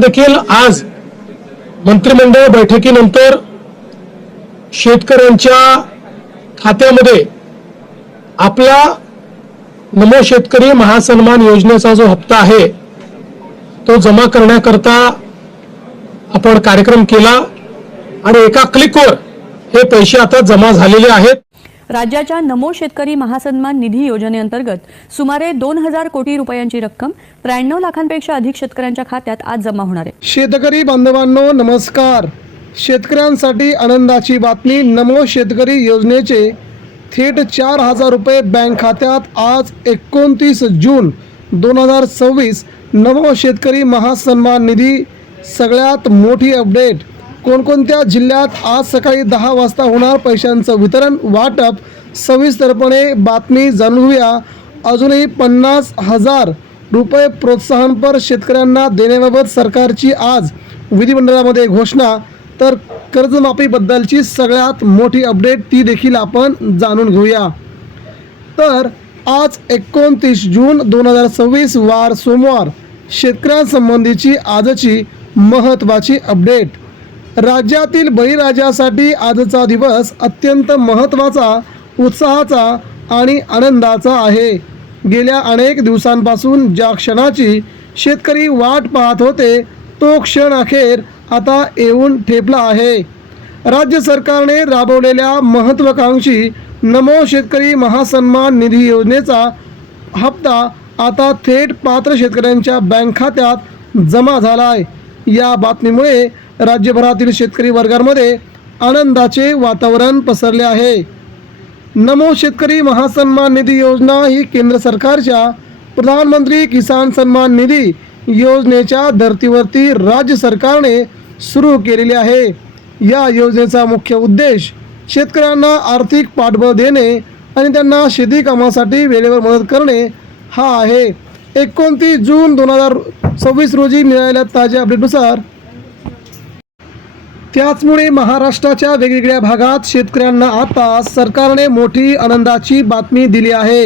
देखील आज मंत्रिमंडळ बैठकीनंतर शेतकऱ्यांच्या खात्यामध्ये आपला नमो शेतकरी महासन्मान योजनेचा जो हप्ता आहे तो जमा करण्याकरता आपण कार्यक्रम केला आणि एका क्लिकवर हे पैसे आता जमा झालेले आहेत। राज्याच्या नमो शेतकरी महासन्मान निधी योजनेअंतर्गत सुमारे 2000 कोटी रुपयांची रक्कम 93 लाखांपेक्षा अधिक शेतकऱ्यांच्या खात्यात आज जमा होणार आहे। शेतकरी बांधवांनो नमस्कार। शेतकऱ्यांसाठी आनंदाची बातमी। नमो शेतकरी योजनेचे थेट 4000 रुपये बँक खात्यात आज 29 जून 2026 नमो शेतकरी महासन्मान निधी। सगळ्यात मोठी अपडेट, कोणकोणत्या जिल्ह्यात आज सकाळी 10 वाजता होणार पैशांचं वितरण वाटप, सविस्तरपणे बातमी जाणून घेऊया। अजूनही 50,000 रुपये प्रोत्साहनपर शेतकऱ्यांना देण्याबाबत सरकारची आज विधिमंडळामध्ये घोषणा, तर कर्जमाफीबद्दलची सगळ्यात मोठी अपडेट ती देखील आपण जाणून घेऊया। तर आज 29 जून 2026 वार सोमवार, शेतकऱ्यांसंबंधीची आजची महत्त्वाची अपडेट। राज्यातील बळीराजासाठी आजचा दिवस अत्यंत महत्त्वाचा, उत्साहाचा आणि आनंदाचा आहे। गेल्या अनेक दिवसांपासून ज्या क्षणाची शेतकरी वाट पाहत होते तो क्षण अखेर आता येऊन ठेपला आहे। राज्य सरकारने राबवलेल्या महत्त्वाकांक्षी नमो शेतकरी महासन्मान निधी योजनेचा हप्ता आता थेट पात्र शेतकऱ्यांच्या बँक खात्यात जमा झाला आहे। या बातमीमुळे राज्यभरातील शेतकरी वर्गामध्ये आनंदाचे वातावरण पसरले आहे। नमो शेतकरी महासन्मान निधी योजना ही केंद्र सरकारच्या प्रधानमंत्री किसान सन्मान निधी योजनेच्या धर्तीवरती राज्य सरकारने सुरू केलेली आहे। या योजनेचा मुख्य उद्देश शेतकऱ्यांना आर्थिक पाठबळ देणे आणि त्यांना शेती कामासाठी वेळेवर मदत करणे हा आहे। 29 जून 2026 रोजी मिळालेल्या ताज्या अपडेटनुसार त्याचमुळे महाराष्ट्राच्या वेगवेगळ्या भागात शेतकऱ्यांना आता सरकारने मोठी आनंदाची बातमी दिली आहे।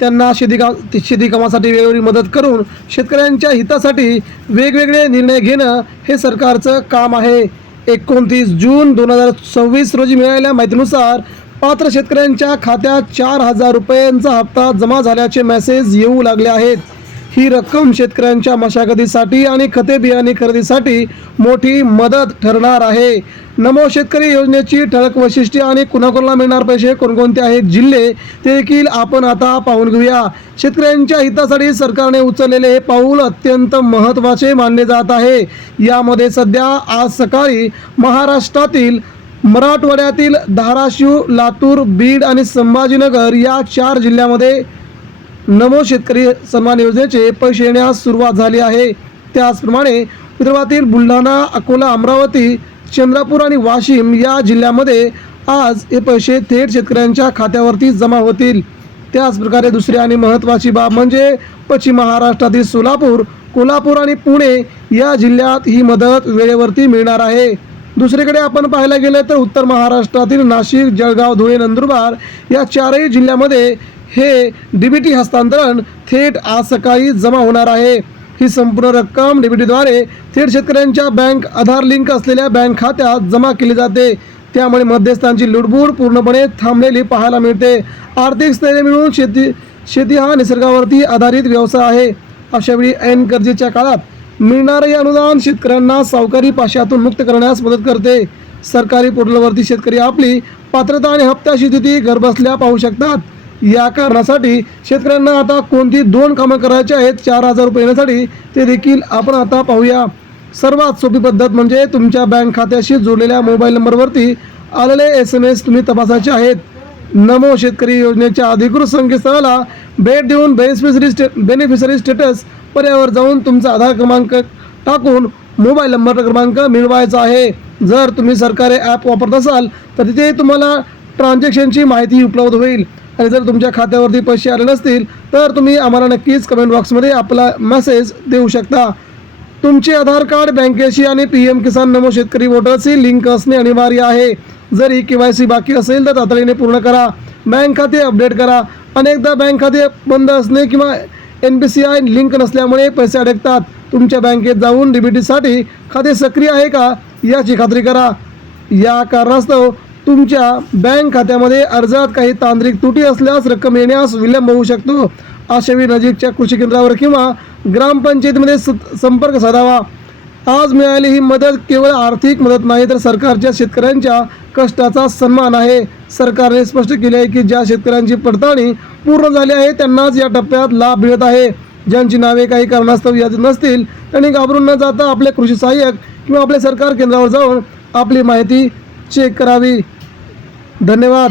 त्यांना शेती कामासाठी वेळोवेळी मदत करून शेतकऱ्यांच्या हितासाठी वेगवेगळे निर्णय घेणं हे सरकारचं काम आहे। 29 जून 2026 रोजी मिळालेल्या माहितीनुसार पात्र शेतकऱ्यांच्या खात्यात 4000 रुपयांचा हप्ता जमा झाल्याचे मेसेज येऊ लागले आहेत। ही रक्कम शेतकऱ्यांच्या मशागतीसाठी आणि खते बियाणे खरेदीसाठी मोठी मदत ठरणार आहे। नमो शेतकरी योजनेची ठळक वैशिष्ट्ये आणि कुणाकुणाला मिळणार पैसे, कोणकोणते आहेत जिल्हे ते देखील आपण आता पाहून घेऊया। शेतकऱ्यांच्या हितासाठी सरकारने उचललेले हे पाऊल अत्यंत महत्त्वाचे मानले जात आहे। यामध्ये सध्या आज सकाळी महाराष्ट्रातील मराठवाड्यातील धाराशिव, लातूर, बीड आणि संभाजीनगर या 4 जिल्ह्यामध्ये नमो शेतकरी सन्मान योजनेचे पैसे येण्यास सुरुवात झाली आहे। त्याचप्रमाणे विदर्भातील बुलढाणा, अकोला, अमरावती, चंद्रपूर आणि वाशिम या जिल्ह्यामध्ये आज हे पैसे थेट शेतकऱ्यांच्या खात्यावरती जमा होतील। त्याचप्रकारे दुसरी आणि महत्त्वाची बाब म्हणजे पश्चिम महाराष्ट्रातील सोलापूर, कोल्हापूर आणि पुणे या जिल्ह्यात ही मदत वेळेवरती मिळणार आहे। दुसरीकडे आपण पाहायला गेलं तर उत्तर महाराष्ट्रातील नाशिक, जळगाव, धुळे, नंदुरबार या 4ही जिल्ह्यामध्ये हे डीबीटी हस्तांतरण थेट आज सकाळी जमा होणार आहे। ही संपूर्ण रक्कम डीबीटीद्वारे थेट शेतकऱ्यांच्या बँक आधार लिंक असलेल्या बँक खात्यात जमा केली जाते। त्यामुळे मध्यस्थांची लुडबुड पूर्णपणे थांबलेली पाहायला मिळते। आर्थिक स्थैर्य मिळून शेती हा निसर्गावरती आधारित व्यवसाय आहे। अशावेळी ऐन गरजेच्या काळात मिळणारे अनुदान शेतकऱ्यांना सावकारी पाशातून मुक्त करण्यास मदत करते। सरकारी पोर्टलवरती शेतकरी आपली पात्रता आणि हप्त्याची स्थिती घरबसल्या पाहू शकतात। या कारणासाठी शेतकऱ्यांना आता कोणती 2 कामं करायची आहेत 4000 रुपये येण्यासाठी ते देखील आपण आता पाहूया। सर्वात सोपी पद्धत म्हणजे तुमच्या बँक खात्याशी जोडलेल्या मोबाईल नंबरवरती आलेले SMS तुम्ही तपासायचे आहेत। नमो शेतकरी योजनेच्या अधिकृत संकेतस्थळाला भेट देऊन बेनिफिशरी स्टेटस पर्यायावर जाऊन तुमचा आधार क्रमांक टाकून मोबाईल नंबर क्रमांक मिळवायचा आहे। जर तुम्ही सरकारी ॲप वापरत असाल तर तिथे तुम्हाला ट्रान्झॅक्शनची माहिती उपलब्ध होईल आणि जर तुमच्या खात्यावरती पैसे आले नसतील तर तुम्ही आम्हाला नक्कीच कमेंट बॉक्समध्ये आपला मेसेज देऊ शकता। तुमचे आधार कार्ड बँकेशी आणि PM किसान नमो शेतकरी वोटरशी लिंक असणे अनिवार्य आहे। जर KYC बाकी असेल तर तातडीने पूर्ण करा। बँक खाते अपडेट करा। अनेकदा बँक खाते बंद असणे किंवा NPCI लिंक नसल्यामुळे पैसे अडकतात। तुमच्या बँकेत जाऊन डीबीटीसाठी खाते सक्रिय आहे का याची खात्री करा. या कारणास्तव तुमच्या बँक खात्यामध्ये अर्जात काही तांत्रिक त्रुटी असल्यास रक्कम येण्यास विलंब होऊ शकतो. अशा वेळी नजीकच्या कृषी केंद्रावर किंवा ग्रामपंचायतीमध्ये संपर्क साधावा. आज मिळालेली ही मदत केवळ आर्थिक मदत नाही तर सरकारच्या शेतकऱ्यांच्या कष्टाचा सन्मान आहे. सरकारने स्पष्ट केले आहे की ज्या शेतकऱ्यांची पडताळणी पूर्ण झाली आहे त्यांनाच या टप्प्यात लाभ मिळत आहे. ज्यांची नावे काही कारणास्तव यादीत नसतील त्यांनी घाबरून न जाता आपले कृषी सहाय्यक किंवा आपले सरकार केंद्रावर जाऊन आपली माहिती चेक करावी. धन्यवाद.